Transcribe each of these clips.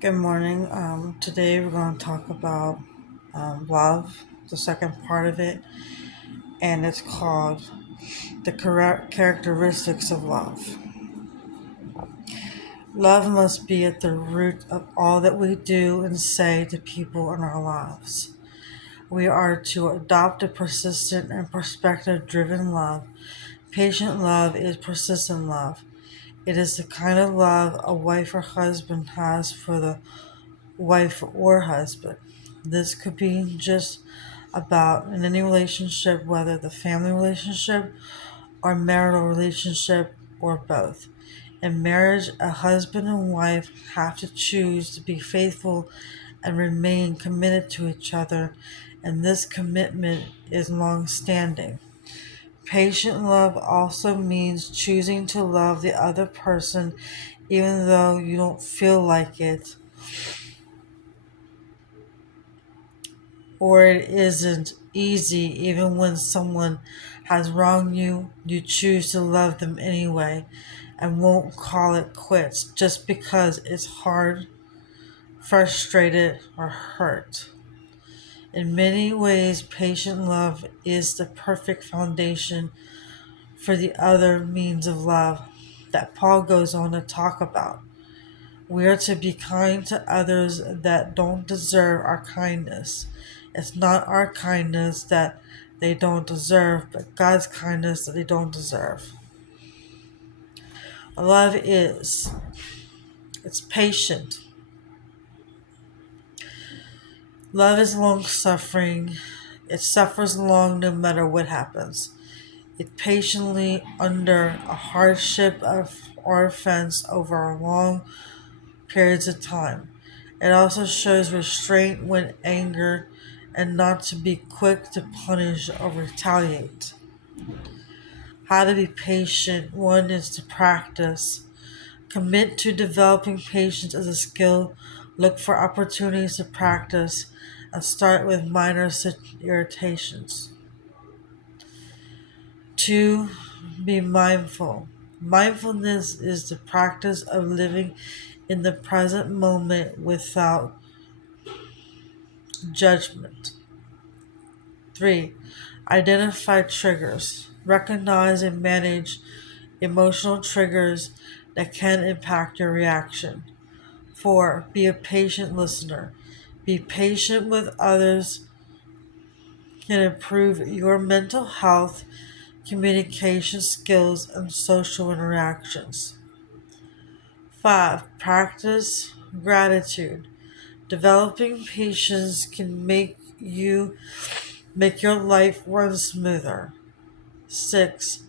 Good morning. Today we're going to talk about love, the second part of it, and it's called the correct characteristics of love. Love must be at the root of all that we do and say to people in our lives. We are to adopt a persistent and perspective driven love. Patient love is persistent love. It is the kind of love a wife or husband has for the wife or husband. This could be just about in any relationship, whether the family relationship or marital relationship or both. In marriage, a husband and wife have to choose to be faithful and remain committed to each other, and this commitment is long standing. Patient love also means choosing to love the other person even though you don't feel like it or it isn't easy. Even when someone has wronged you, you choose to love them anyway and won't call it quits just because it's hard, frustrated, or hurt. In many ways, patient love is the perfect foundation for the other means of love that Paul goes on to talk about. We are to be kind to others that don't deserve our kindness. It's not our kindness that they don't deserve, but God's kindness that they don't deserve. Love is, it's patient. Love is long suffering. It suffers long no matter what happens. It patiently under a hardship or offense over long periods of time. It also shows restraint when angered and not to be quick to punish or retaliate. How to be patient. One is to practice. Commit to developing patience as a skill. Look for opportunities to practice and start with minor irritations. Two, be mindful. Mindfulness is the practice of living in the present moment without judgment. 3. Identify triggers. Recognize and manage emotional triggers that can impact your reaction. 4. Be a patient listener. Be patient with others can improve your mental health, communication skills, and social interactions. 5. Practice gratitude. Developing patience can make your life run smoother. 6.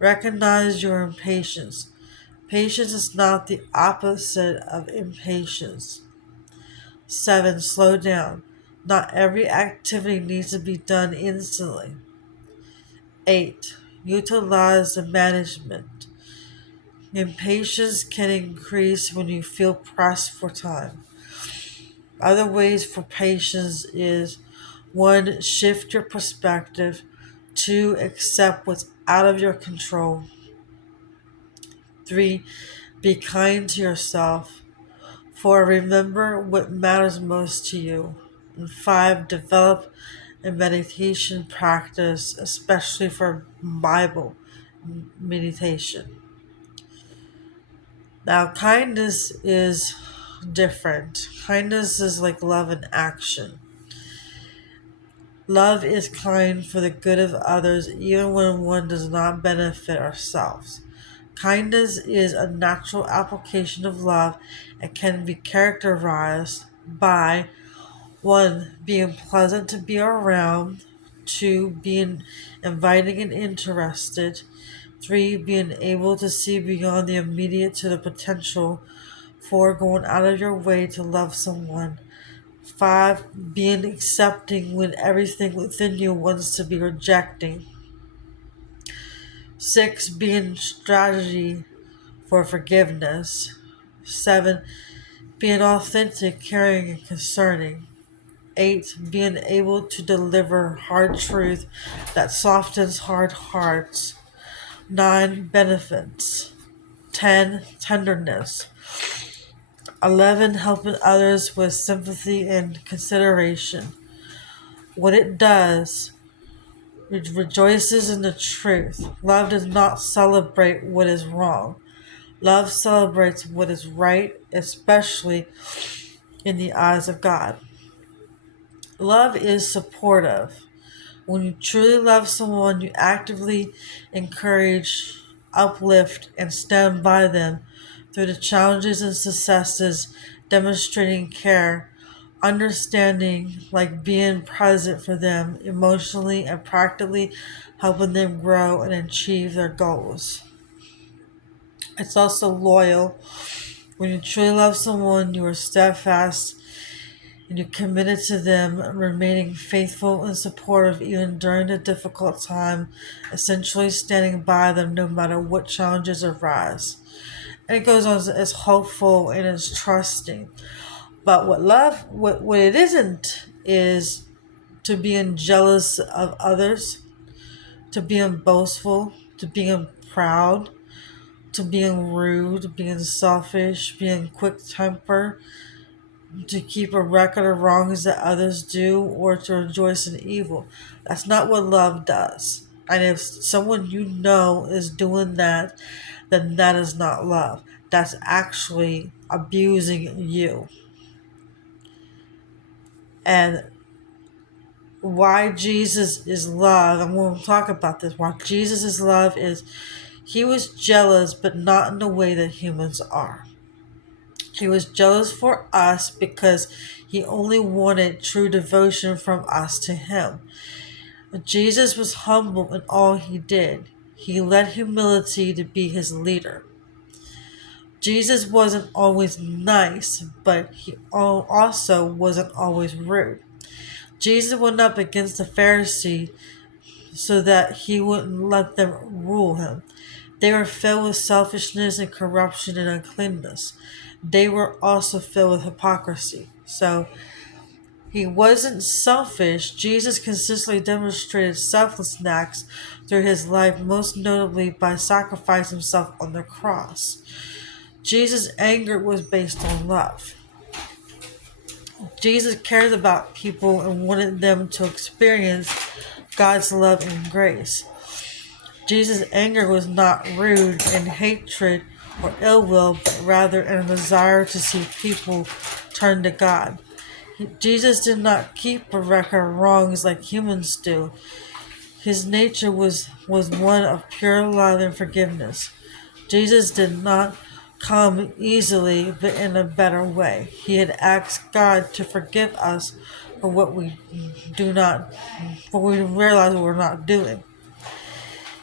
Recognize your impatience. Patience is not the opposite of impatience. 7. Slow down. Not every activity needs to be done instantly. 8. Utilize the management. Impatience can increase when you feel pressed for time. Other ways for patience is 1. Shift your perspective. 2. Accept what's out of your control. 3. Be kind to yourself. 4. Remember what matters most to you. And 5. Develop a meditation practice, especially for Bible meditation. Now, kindness is different. Kindness is like love in action. Love is kind for the good of others, even when one does not benefit ourselves. Kindness is a natural application of love and can be characterized by 1. Being pleasant to be around. 2. Being inviting and interested. 3. Being able to see beyond the immediate to the potential. 4. Going out of your way to love someone. 5. Being accepting when everything within you wants to be rejecting. 6. Being strategy for forgiveness. 7. Being authentic, caring, and concerning. 8. Being able to deliver hard truth that softens hard hearts. 9. Benefits. 10. Tenderness. 11. Helping others with sympathy and consideration. What it does, it rejoices in the truth. Love does not celebrate what is wrong. Love celebrates what is right, especially in the eyes of God. Love is supportive. When you truly love someone, you actively encourage, uplift, and stand by them through the challenges and successes, demonstrating care, understanding, like being present for them emotionally and practically helping them grow and achieve their goals. It's also loyal. When you truly love someone, you are steadfast and you're committed to them, remaining faithful and supportive even during a difficult time, essentially standing by them no matter what challenges arise. And it goes on as hopeful and as trusting. But what it isn't is to being jealous of others, to being boastful, to being proud, to being rude, being selfish, being quick tempered, to keep a record of wrongs that others do, or to rejoice in evil. That's not what love does. And if someone you know is doing that, then that is not love. That's actually abusing you. And why Jesus is love, I'm going to talk about this. Why Jesus is love is he was jealous, but not in the way that humans are. He was jealous for us because he only wanted true devotion from us to him. Jesus was humble in all he did. He let humility to be his leader. Jesus wasn't always nice, but he also wasn't always rude. Jesus went up against the Pharisees so that he wouldn't let them rule him. They were filled with selfishness and corruption and uncleanness. They were also filled with hypocrisy. So he wasn't selfish. Jesus consistently demonstrated selflessness through his life, most notably by sacrificing himself on the cross. Jesus' anger was based on love. Jesus cared about people and wanted them to experience God's love and grace. Jesus' anger was not rude and hatred or ill will, but rather in a desire to see people turn to God. Jesus did not keep a record of wrongs like humans do. His nature was one of pure love and forgiveness. Jesus did not come easily, but in a better way. He had asked God to forgive us for what we do not, for we realize what we're not doing.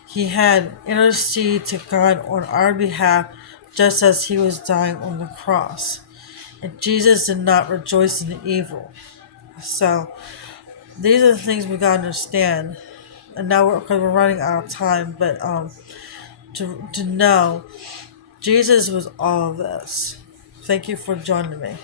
He had interceded to God on our behalf just as he was dying on the cross. And Jesus did not rejoice in evil. So these are the things we gotta understand. And now because we're running out of time, but to know Jesus was all of this. Thank you for joining me.